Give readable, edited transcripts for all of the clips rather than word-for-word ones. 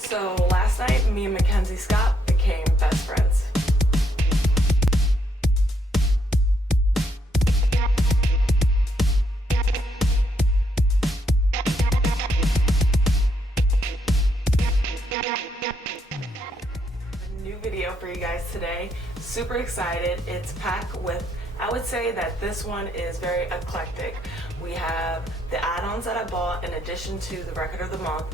So last night, me and Mackenzie Scott became best friends. New video for you guys today. Super excited. It's packed with, I would say that this one is very eclectic. We have the add-ons that I bought in addition to the record of the month.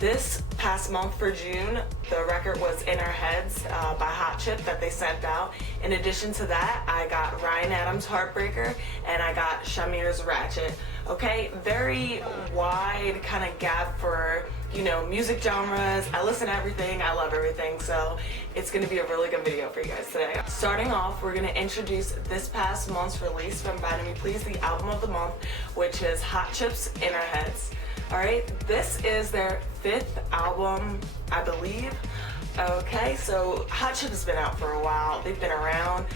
This past month for June, the record was In Our Heads by Hot Chip that they sent out. In addition to that, I got Ryan Adams' Heartbreaker and I got Shamir's Ratchet. Okay, very wide kind of gap for, you know, music genres. I listen to everything, I love everything, so it's gonna be a really good video for you guys today. Starting off, we're gonna introduce this past month's release from By Me Please, the album of the month, which is Hot Chip's In Our Heads. Alright, this is their 5th album, I believe. Okay, so Hot Chip has been out for a while. They've been around.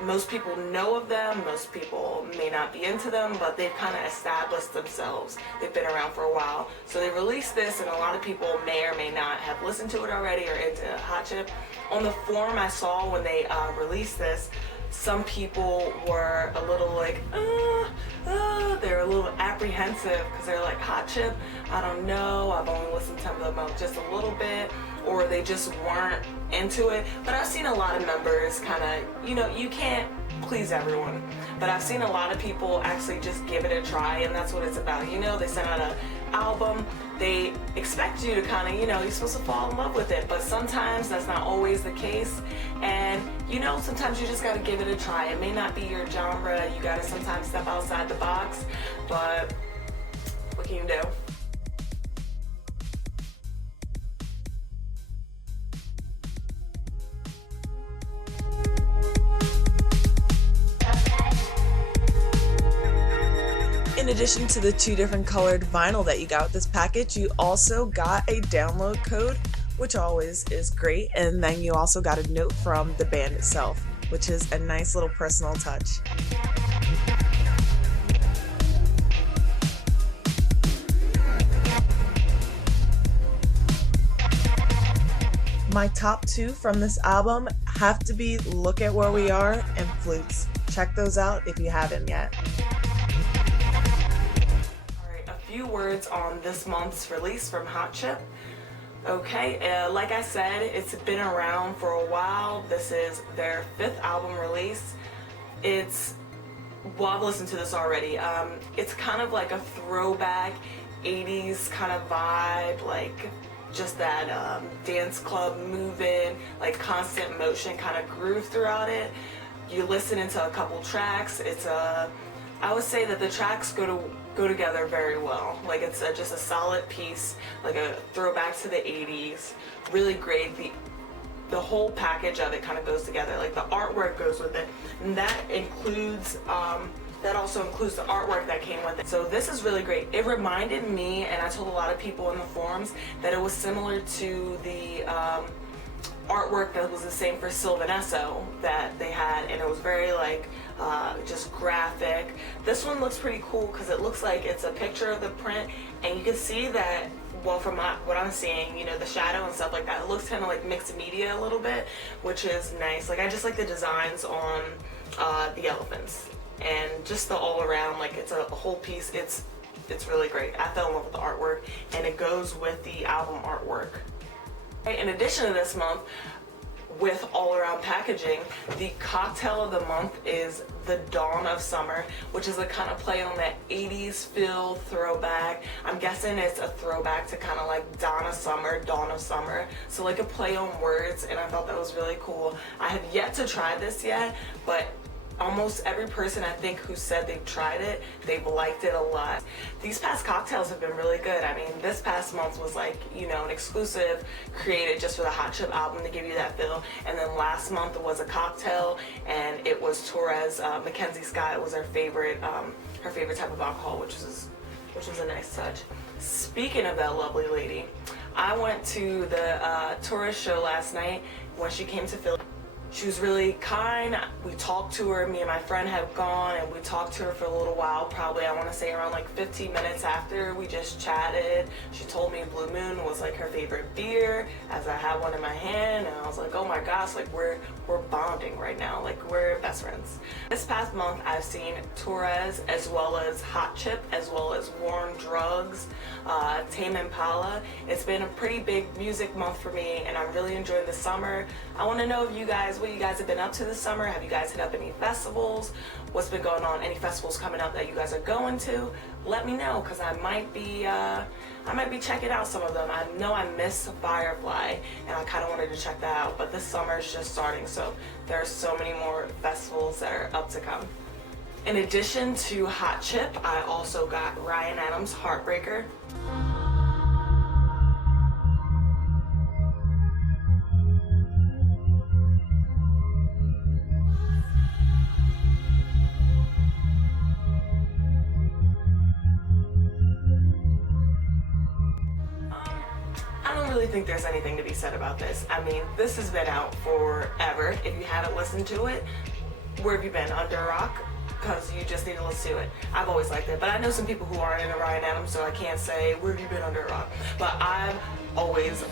Most people know of them, most people may not be into them, but they've kind of established themselves. They've been around for a while. So they released this and a lot of people may or may not have listened to it already or into Hot Chip. On the forum I saw when they released this, some people were a little like, they're a little apprehensive because they're like, Hot Chip, I don't know, I've only listened to them just a little bit, or they just weren't into it. But I've seen a lot of members kind of, you know, you can't please everyone, but I've seen a lot of people actually just give it a try, and that's what it's about. You know, they send out an album, they expect you to kind of, you know, you're supposed to fall in love with it, but sometimes that's not always the case. And you know, sometimes you just got to give it a try. It may not be your genre, you got to sometimes step outside the box, but what can you do? In addition to the 2 different colored vinyl that you got with this package, you also got a download code, which always is great, and then you also got a note from the band itself, which is a nice little personal touch. My top 2 from this album have to be Look at Where We Are and Flutes. Check those out if you haven't yet. Few words on this month's release from Hot Chip. Okay, like I said, it's been around for a while. This is their 5th album release. Well, I've listened to this already. It's kind of like a throwback 80s kind of vibe, like just that dance club moving, like constant motion kind of groove throughout it. You listen into a couple tracks. I would say that the tracks go together very well. Like it's just a solid piece, like a throwback to the 80s. Really great. The whole package of it kind of goes together. Like the artwork goes with it, and that also includes the artwork that came with it. So this is really great. It reminded me, and I told a lot of people in the forums, that it was similar to the artwork that was the same for Sylvanesso that they had, and it was very like just graphic. This one looks pretty cool because it looks like it's a picture of the print, and you can see that, well, from what I'm seeing, you know, the shadow and stuff like that, it looks kind of like mixed media a little bit, which is nice. Like I just like the designs on the elephants and just the all around, like it's a whole piece. It's really great. I fell in love with the artwork, and it goes with the album artwork. In addition to this month, with all-around packaging, the cocktail of the month is the Dawn of Summer, which is a kind of play on that 80s feel throwback. I'm guessing it's a throwback to kind of like Dawn of Summer, so like a play on words, and I thought that was really cool. I have yet to try this yet, but almost every person I think who said they've tried it, they've liked it a lot. These past cocktails have been really good. I mean, this past month was like, you know, an exclusive created just for the Hot Chip album to give you that feel. And then last month was a cocktail, and it was Torres, Mackenzie Scott was her favorite type of alcohol, which was a nice touch. Speaking of that lovely lady, I went to the Torres show last night when she came to Philly. She was really kind. We talked to her. Me and my friend had gone and we talked to her for a little while, probably I want to say around like 15 minutes after. We just chatted. She told me Blue Moon was like her favorite beer, as I had one in my hand, and I was like, oh my gosh, like we're bonding right now, like we're best friends. This past month I've seen Torres, as well as Hot Chip, as well as War on Drugs, Tame Impala. It's been a pretty big music month for me, and I'm really enjoying the summer. I want to know if what you guys have been up to this summer. Have you guys hit up any festivals? What's been going on? Any festivals coming up that you guys are going to? Let me know, because I might be checking out some of them. I know I missed Firefly, and I kind of wanted to check that out, but this summer is just starting, so there are so many more festivals that are up to come. In addition to Hot Chip, I also got Ryan Adams' Heartbreaker. I don't really think there's anything to be said about this. I mean, this has been out forever. If you haven't listened to it, where have you been? Under a rock? Because you just need to listen to it. I've always liked it, but I know some people who aren't into Ryan Adams, so I can't say where have you been under a rock. But I've always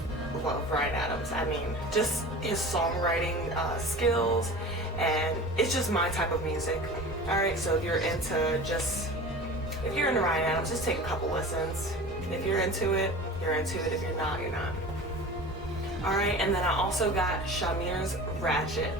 loved Ryan Adams. I mean, just his songwriting skills, and it's just my type of music. All right, so if you're into Ryan Adams, just take a couple listens. If you're into it, you're into it. If you're not, you're not. All right, and then I also got Shamir's Ratchet.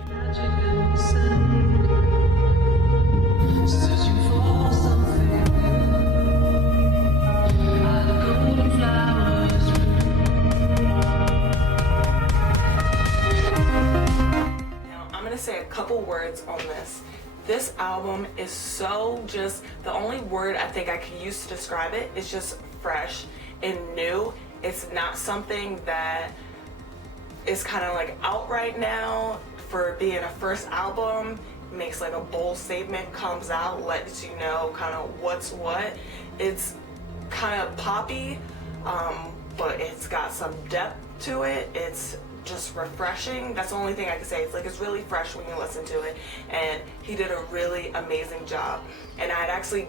Now, I'm gonna say a couple words on this. This album is so just, the only word I think I could use to describe it is just fresh and new. It's not something that is kind of like out right now for being a first album. Makes like a bold statement, comes out, lets you know kind of what's what. It's kind of poppy, but it's got some depth to it. It's just refreshing. That's the only thing I can say. It's like, it's really fresh when you listen to it, and he did a really amazing job. And I had actually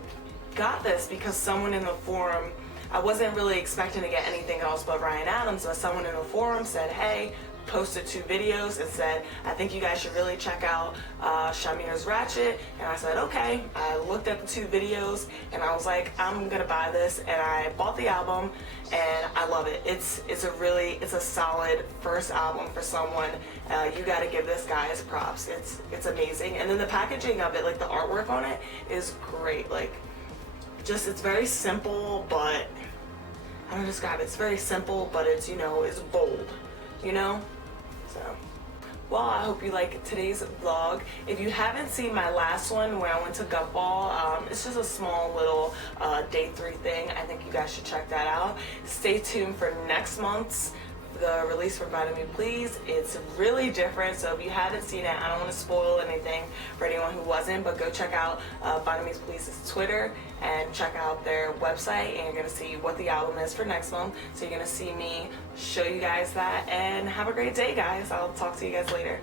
got this because someone in the forum, I wasn't really expecting to get anything else but Ryan Adams, but someone in the forum said, hey, posted 2 videos and said, I think you guys should really check out Shamir's Ratchet. And I said, okay. I looked at the 2 videos and I was like, I'm gonna buy this, and I bought the album and I love it. It's a solid first album for someone. You gotta give this guy his props. It's amazing. And then the packaging of it, like the artwork on it, is great. Like, just, it's very simple, but I don't describe it. It's very simple, but it's, you know, it's bold, you know? So, well, I hope you like today's vlog. If you haven't seen my last one where I went to Gumball, it's just a small little day 3 thing. I think you guys should check that out. Stay tuned for next month's the release for Vitamin Please. It's really different, so if you haven't seen it, I don't want to spoil anything for anyone who wasn't, but go check out Vitamin Please's Twitter and check out their website, and you're going to see what the album is for next month. So you're going to see me show you guys that, and have a great day, guys. I'll talk to you guys later.